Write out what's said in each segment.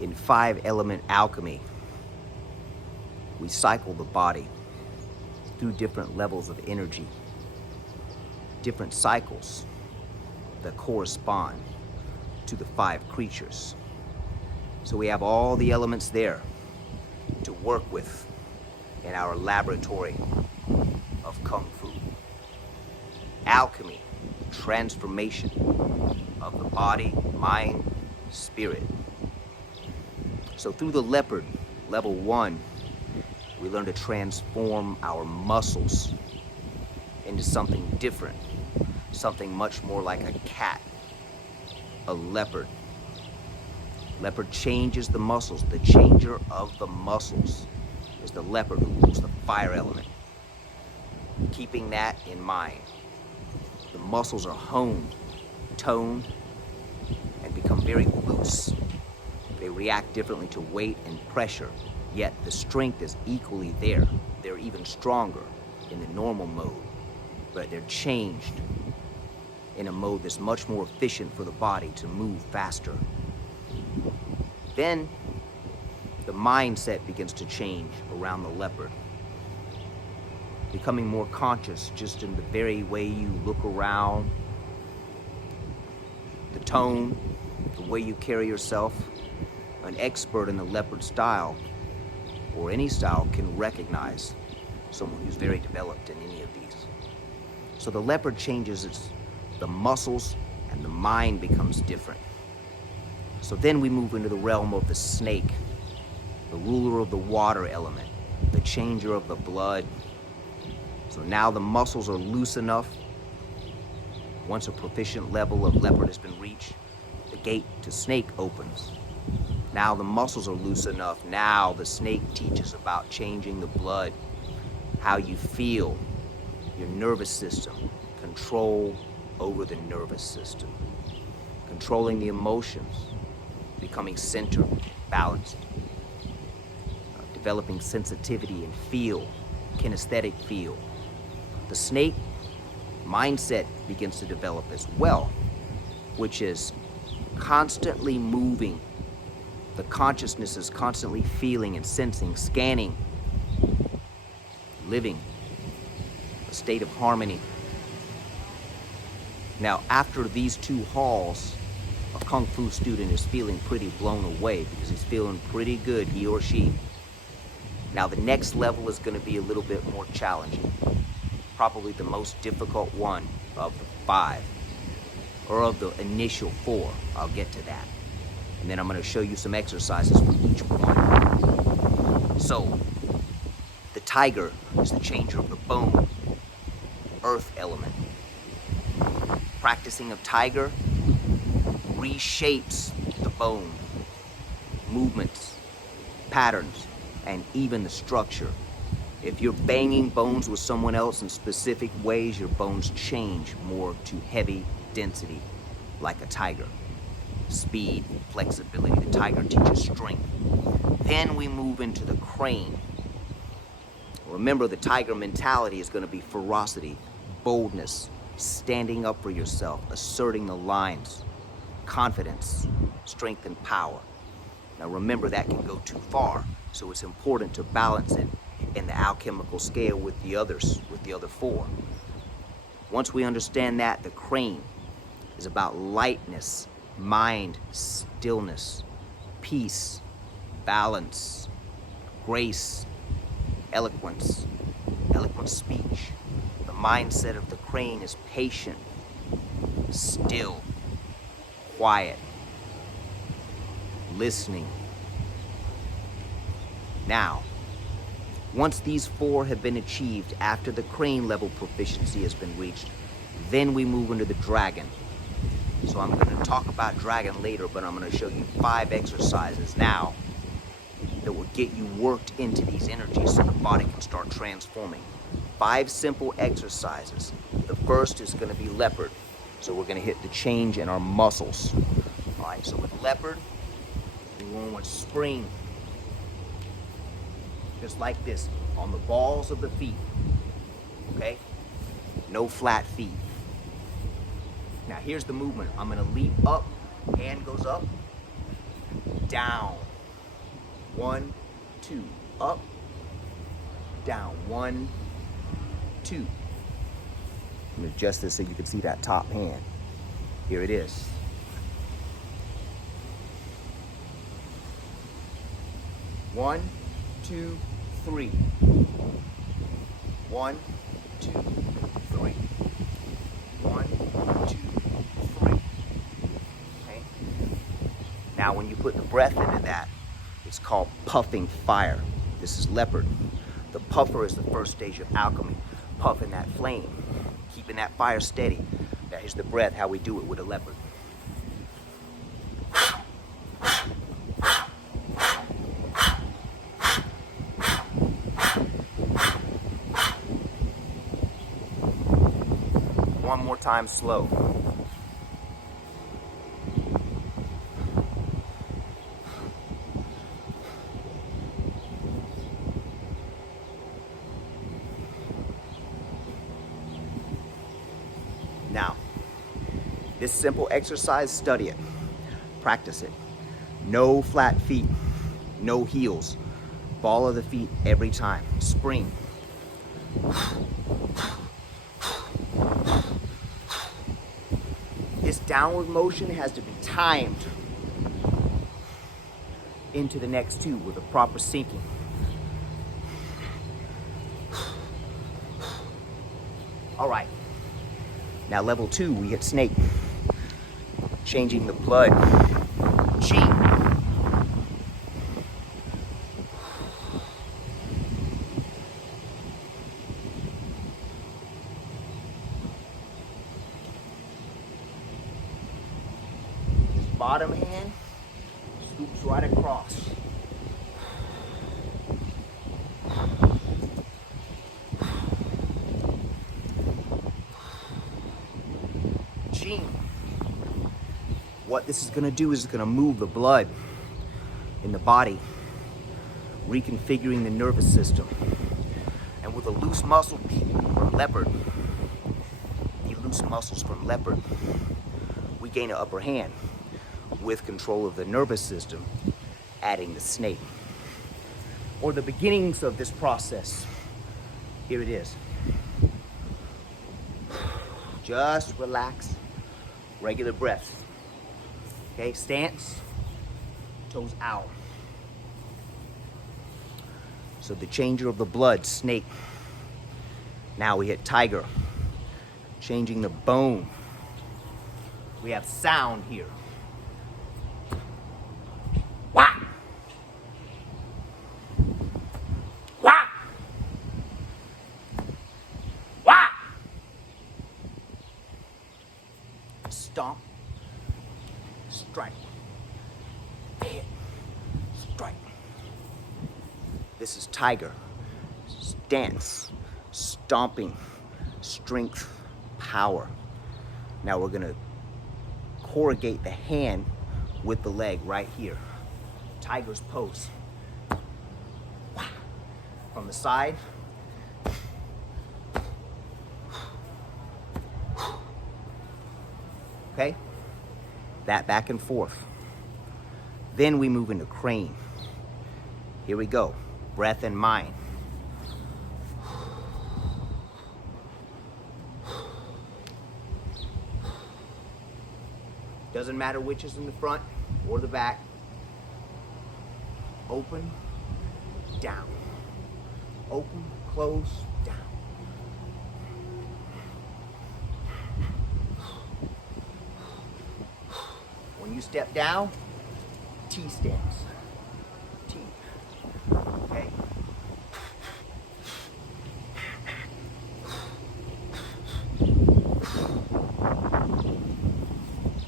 In 5-element alchemy, we cycle the body through different levels of energy, different cycles that correspond to the 5 creatures. So we have all the elements there to work with in our laboratory of Kung Fu. Alchemy, transformation of the body, mind, spirit. So through the leopard, level 1, we learn to transform our muscles into something different, something much more like a cat, a leopard. Leopard changes the muscles. The changer of the muscles is the leopard who rules the fire element. Keeping that in mind, the muscles are honed, toned, and become very loose. They react differently to weight and pressure, yet the strength is equally there. They're even stronger in the normal mode, but they're changed in a mode that's much more efficient for the body to move faster. Then the mindset begins to change around the leopard, becoming more conscious just in the very way you look around, the tone, the way you carry yourself. An expert in the leopard style, or any style, can recognize someone who's very developed in any of these. So the leopard changes the muscles and the mind becomes different. So then we move into the realm of the snake, the ruler of the water element, the changer of the blood. So now the muscles are loose enough. Once a proficient level of leopard has been reached, the gate to snake opens. Now the muscles are loose enough. Now the snake teaches about changing the blood, how you feel, your nervous system, control over the nervous system, controlling the emotions, becoming centered, balanced, developing sensitivity and feel, kinesthetic feel. The snake mindset begins to develop as well, which is constantly moving. The consciousness is constantly feeling and sensing, scanning, living a state of harmony. Now, after these 2 halls, a Kung Fu student is feeling pretty blown away because he's feeling pretty good, he or she. Now, the next level is going to be a little bit more challenging. Probably the most difficult one of the 5, or of the initial 4. I'll get to that. And then I'm going to show you some exercises for each one. So, the tiger is the changer of the bone, earth element. Practicing of tiger reshapes the bone, movements, patterns, and even the structure. If you're banging bones with someone else in specific ways, your bones change more to heavy density, like a tiger. Speed, flexibility. The tiger teaches strength. Then we move into the crane. Remember, the tiger mentality is going to be ferocity, boldness, standing up for yourself, asserting the lines, confidence, strength, and power. Now remember, that can go too far, so it's important to balance it in the alchemical scale with the others, with the other 4. Once we understand that, the crane is about lightness, mind, stillness, peace, balance, grace, eloquent speech. The mindset of the crane is patient, still, quiet, listening. Now, once these 4 have been achieved, after the crane level proficiency has been reached, then we move into the dragon. So I'm going to talk about dragon later, but I'm going to show you 5 exercises now that will get you worked into these energies so the body can start transforming. 5 simple exercises. The first is going to be leopard. So we're going to hit the change in our muscles. All right, so with leopard, we're going with spring. Just like this, on the balls of the feet. Okay? No flat feet. Now here's the movement. I'm gonna leap up, hand goes up, down, 1, 2, up, down, 1, 2. Let me adjust this so you can see that top hand. Here it is. 1, 2, 3. 1, 2, 3. 1, 2, 3. Okay? Now when you put the breath into that, it's called puffing fire. This is leopard. The puffer is the first stage of alchemy. Puffing that flame, keeping that fire steady. That is the breath, how we do it with a leopard. One more time slow. Now, this simple exercise, study it, practice it. No flat feet, no heels. Ball of the feet every time. Spring. This downward motion has to be timed into the next two with a proper sinking. All right. Now level 2, we hit snake. Changing the blood. Chi. This bottom hand scoops right across. What this is going to do is it's going to move the blood in the body, reconfiguring the nervous system. And with a loose muscle from leopard, the loose muscles from leopard, we gain an upper hand with control of the nervous system, adding the snake. Or the beginnings of this process. Here it is. Just relax, regular breath. Okay, stance, toes out. So the changer of the blood, snake. Now we hit tiger, changing the bone. We have sound here. Wah! Wah! Wah! Stomp. Strike. Hit. Strike. This is tiger. Stance. Stomping. Strength. Power. Now we're going to corrugate the hand with the leg right here. Tiger's pose. From the side. Okay? That back and forth. Then we move into crane. Here we go. Breath and mind. Doesn't matter which is in the front or the back. Open, down. Open, close, down. When you step down, T stance. T. Okay.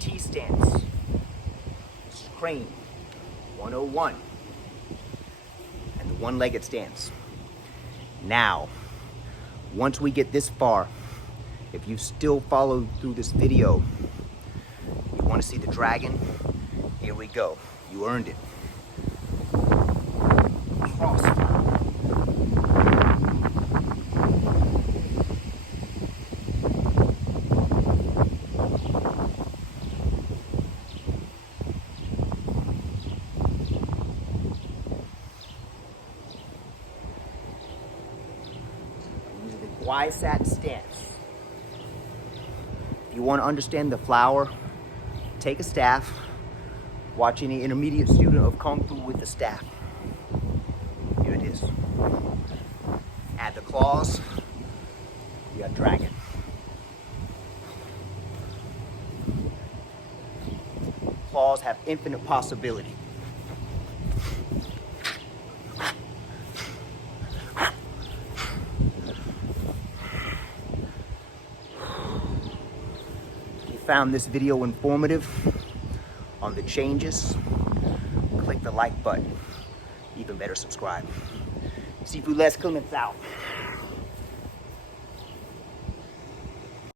T stance. Crane. 101. And the one-legged stance. Now, once we get this far, if you still follow through this video, you want to see the dragon? Here we go. You earned it. Cross. Y-sat stance. If you want to understand the flower, take a staff, watch any intermediate student of Kung Fu with the staff. Here it is. Add the claws, you got dragon. Claws have infinite possibility. If you found this video informative on the changes, click the like button. Even better, subscribe. Sifu Les Clements out.